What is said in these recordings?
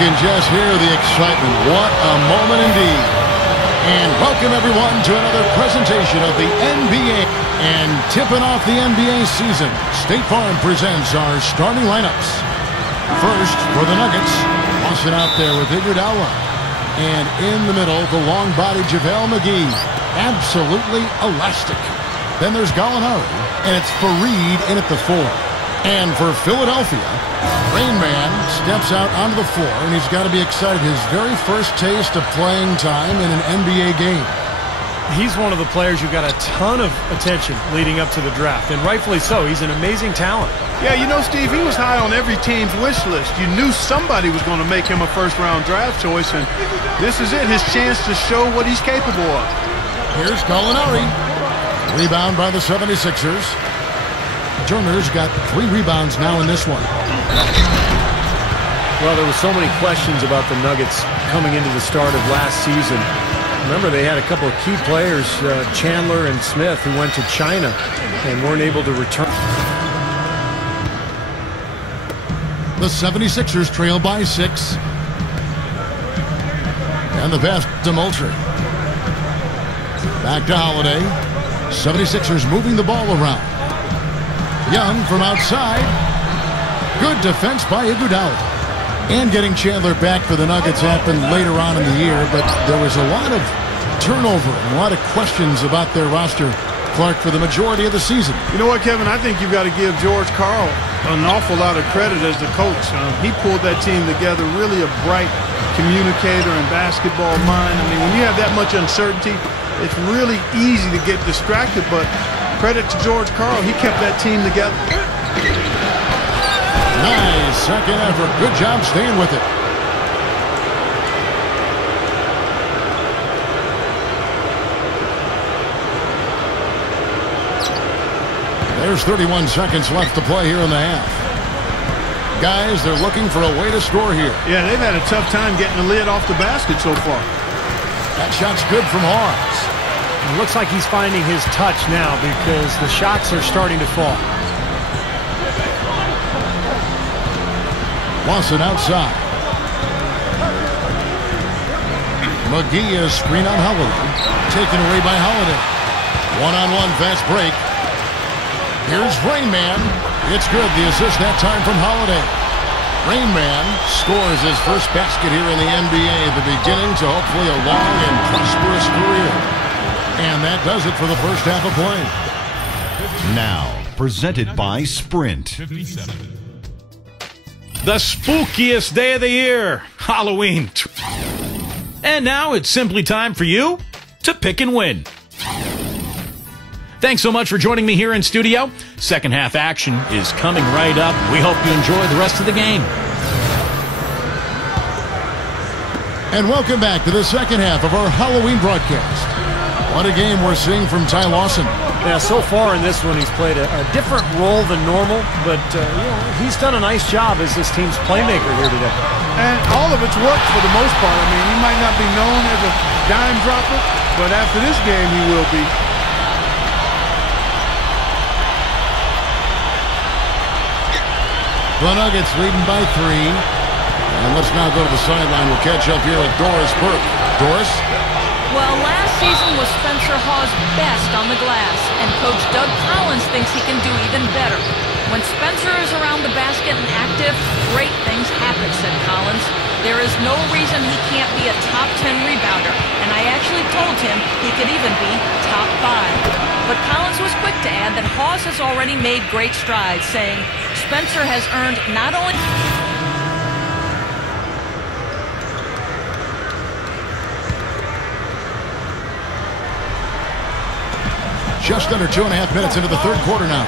can just hear the excitement. What a moment indeed. And welcome everyone to another presentation of the NBA. And tipping off the NBA season, State Farm presents our starting lineups. First, for the Nuggets, Lawson out there with Iguodala. And in the middle, the long-bodied JaVale McGee. Absolutely elastic. Then there's Gallinari, and it's Fareed in at the 4. And for Philadelphia, Rain Man steps out onto the floor, and he's got to be excited. His very first taste of playing time in an NBA game. He's one of the players who got a ton of attention leading up to the draft, and rightfully so. He's an amazing talent. Yeah, you know, Steve, he was high on every team's wish list. You knew somebody was going to make him a first-round draft choice, and this is it, his chance to show what he's capable of. Here's Gallinari. Rebound by the 76ers. Turner's got 3 rebounds now in this one. Well, there were so many questions about the Nuggets coming into the start of last season. Remember, they had a couple of key players, Chandler and Smith, who went to China and weren't able to return. The 76ers trail by 6. And the pass to Moultrie. Back to Holiday. 76ers moving the ball around. Young from outside. Good defense by Iguodala. And getting Chandler back for the Nuggets happened later on in the year, but there was a lot of turnover and a lot of questions about their roster, Clark, for the majority of the season. You know what, Kevin? I think you've got to give George Karl an awful lot of credit as the coach. He pulled that team together, really a bright communicator and basketball mind. I mean, when you have that much uncertainty, it's really easy to get distracted, but credit to George Karl. He kept that team together. Nice second effort. Good job staying with it. There's 31 seconds left to play here in the half. Guys, they're looking for a way to score here. Yeah, they've had a tough time getting the lid off the basket so far. That shot's good from Hawes. It looks like he's finding his touch now because the shots are starting to fall. Lawson outside. McGee is screen on Holiday. Taken away by Holiday. One-on-one fast break. Here's Rain Man. It's good. The assist that time from Holiday. Rain Man scores his first basket here in the NBA, the beginning to hopefully a long and prosperous career. And that does it for the first half of play. Now, presented by Sprint. The spookiest day of the year, Halloween. And now it's simply time for you to pick and win. Thanks so much for joining me here in studio. Second half action is coming right up. We hope you enjoy the rest of the game. And welcome back to the second half of our Halloween broadcast. What a game we're seeing from Ty Lawson. Yeah, so far in this one, he's played a different role than normal, but you know, he's done a nice job as this team's playmaker here today. And all of it's worked for the most part. I mean, he might not be known as a dime dropper, but after this game, he will be. The Nuggets leading by 3. And let's now go to the sideline. We'll catch up here with Doris Burke. Doris? Well, last season was Spencer Hawes' best on the glass, and Coach Doug Collins thinks he can do even better. When Spencer is around the basket and active, great things happen, said Collins. There is no reason he can't be a top 10 rebounder, and I actually told him he could even be top 5. But Collins was quick to add that Hawes has already made great strides, saying Spencer has earned not only... Just under 2.5 minutes into the third quarter now.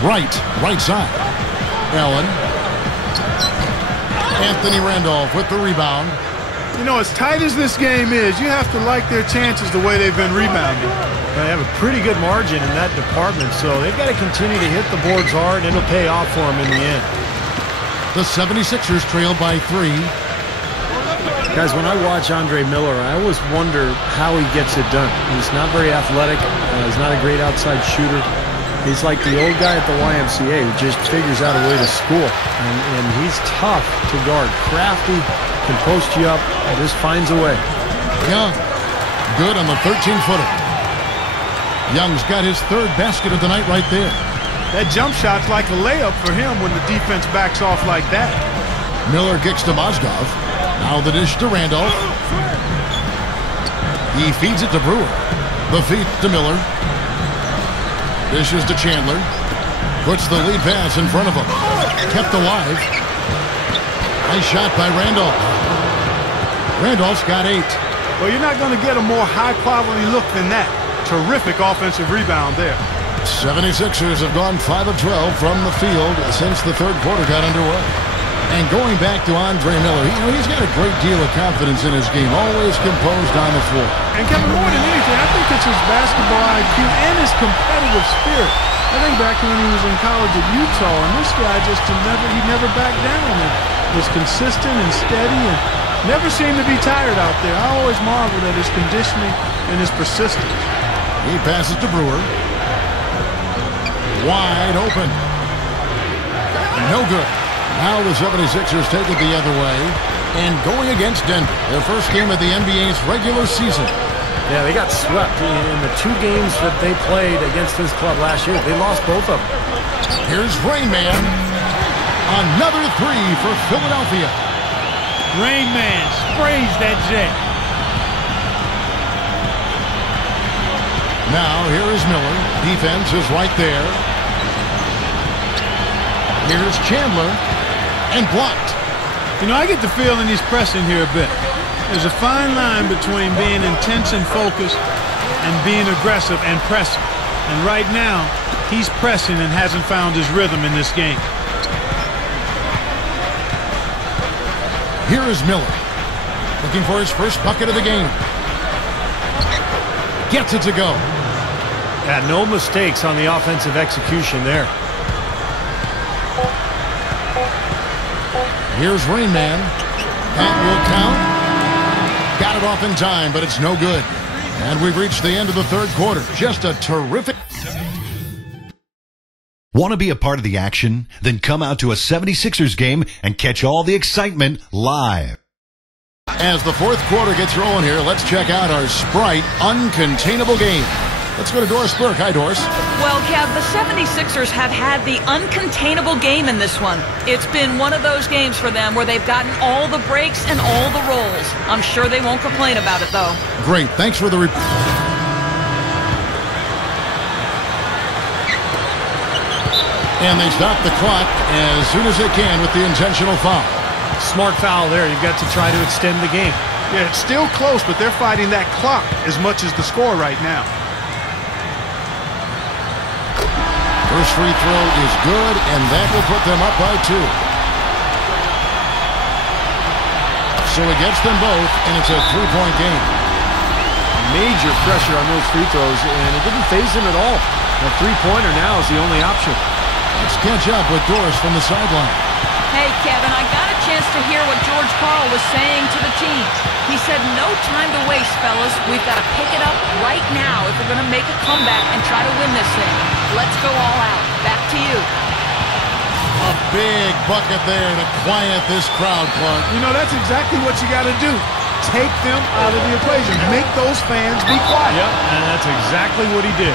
Right side. Allen. Anthony Randolph with the rebound. You know, as tight as this game is, you have to like their chances the way they've been rebounding. They have a pretty good margin in that department, so they've got to continue to hit the boards hard, and it'll pay off for them in the end. The 76ers trail by 3. Guys, when I watch Andre Miller, I always wonder how he gets it done. He's not very athletic. He's not a great outside shooter. He's like the old guy at the YMCA who just figures out a way to score. And he's tough to guard. Crafty, can post you up, and just finds a way. Young, good on the 13-footer. Young's got his third basket of the night right there. That jump shot's like a layup for him when the defense backs off like that. Miller kicks to Mozgov. Now the dish to Randolph. He feeds it to Brewer. The feed to Miller. Dishes to Chandler. Puts the lead pass in front of him. Kept alive. Nice shot by Randolph. Randolph's got 8. Well, you're not going to get a more high-quality look than that. Terrific offensive rebound there. 76ers have gone 5 of 12 from the field since the third quarter got underway. And going back to Andre Miller, he's got a great deal of confidence in his game, always composed on the floor. And Kevin, more than anything, I think it's his basketball IQ and his competitive spirit. I think back when he was in college at Utah, and this guy just never backed down and was consistent and steady and never seemed to be tired out there. I always marveled at his conditioning and his persistence. He passes to Brewer. Wide open. No good. Now the 76ers take it the other way and going against Denver, their first game of the NBA's regular season. Yeah, they got swept in the 2 games that they played against this club last year. They lost both of them. Here's Rain Man. Another 3 for Philadelphia. Rain Man sprays that jet. Now here is Miller. Defense is right there. Here's Chandler. And blocked. I get the feeling he's pressing here a bit. There's a fine line between being intense and focused and being aggressive and pressing. And right now, he's pressing and hasn't found his rhythm in this game. Here is Miller. Looking for his first bucket of the game. Gets it to go. Yeah, no mistakes on the offensive execution there. Here's Rain Man. That will count. Got it off in time, but it's no good. And we've reached the end of the third quarter. Just a terrific... Want to be a part of the action? Then come out to a 76ers game and catch all the excitement live. As the fourth quarter gets rolling here, let's check out our Sprite Uncontainable game. Let's go to Doris Burke. Hi, Doris. Well, Kev, the 76ers have had the uncontainable game in this one. It's been one of those games for them where they've gotten all the breaks and all the rolls. I'm sure they won't complain about it, though. Great. Thanks for the report. And they stop the clock as soon as they can with the intentional foul. Smart foul there. You've got to try to extend the game. Yeah, it's still close, but they're fighting that clock as much as the score right now. First free throw is good, and that will put them up by 2. So he gets them both, and it's a 3-point game. Major pressure on those free throws, and it didn't faze him at all. A 3-pointer now is the only option. Let's catch up with Doris from the sideline. Hey, Kevin, I got a chance to hear what George Karl was saying to the team. He said, no time to waste, fellas. We've got to pick it up right now if we're going to make a comeback and try to win this thing. Let's go all out. Back to you. A big bucket there to quiet this crowd, Clark. That's exactly what you got to do. Take them out of the equation. Make those fans be quiet. Yep, and that's exactly what he did.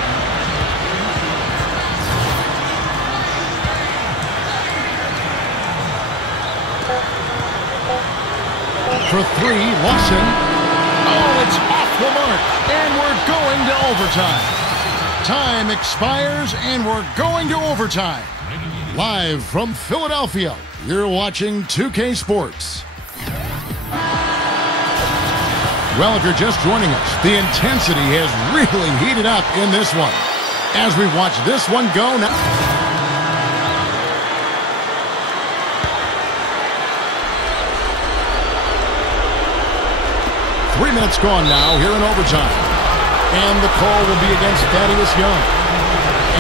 For 3, Lawson. Oh, it's off the mark. And we're going to overtime. Time expires, and we're going to overtime. Live from Philadelphia, you're watching 2K Sports. Well, if you're just joining us, the intensity has really heated up in this one. As we watch this one go now. 3 minutes gone now here in overtime. And the call will be against Thaddeus Young.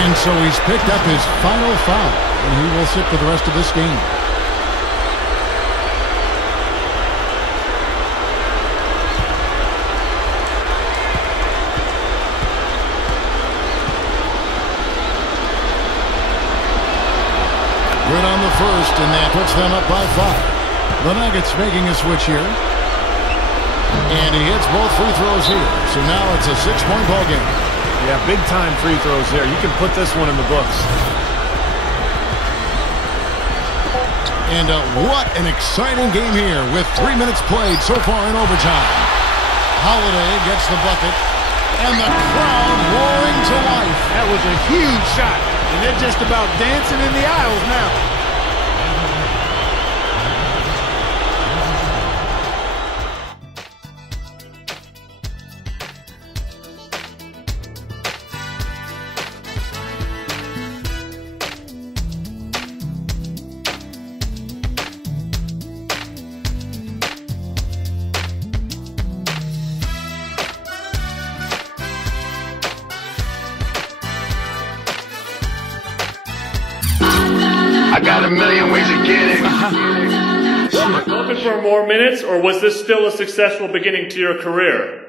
And so he's picked up his final foul, and he will sit for the rest of this game. on the first, and that puts them up by 5. The Nuggets making a switch here. And he hits both free throws here. So now it's a 6-point ball game. Yeah, big-time free throws there. You can put this one in the books. And what an exciting game here with 3 minutes played so far in overtime. Holiday gets the bucket, and the crowd roaring to life. That was a huge shot, and they're just about dancing in the aisles now. I got a million ways to get it. Looking for more minutes, or was this still a successful beginning to your career?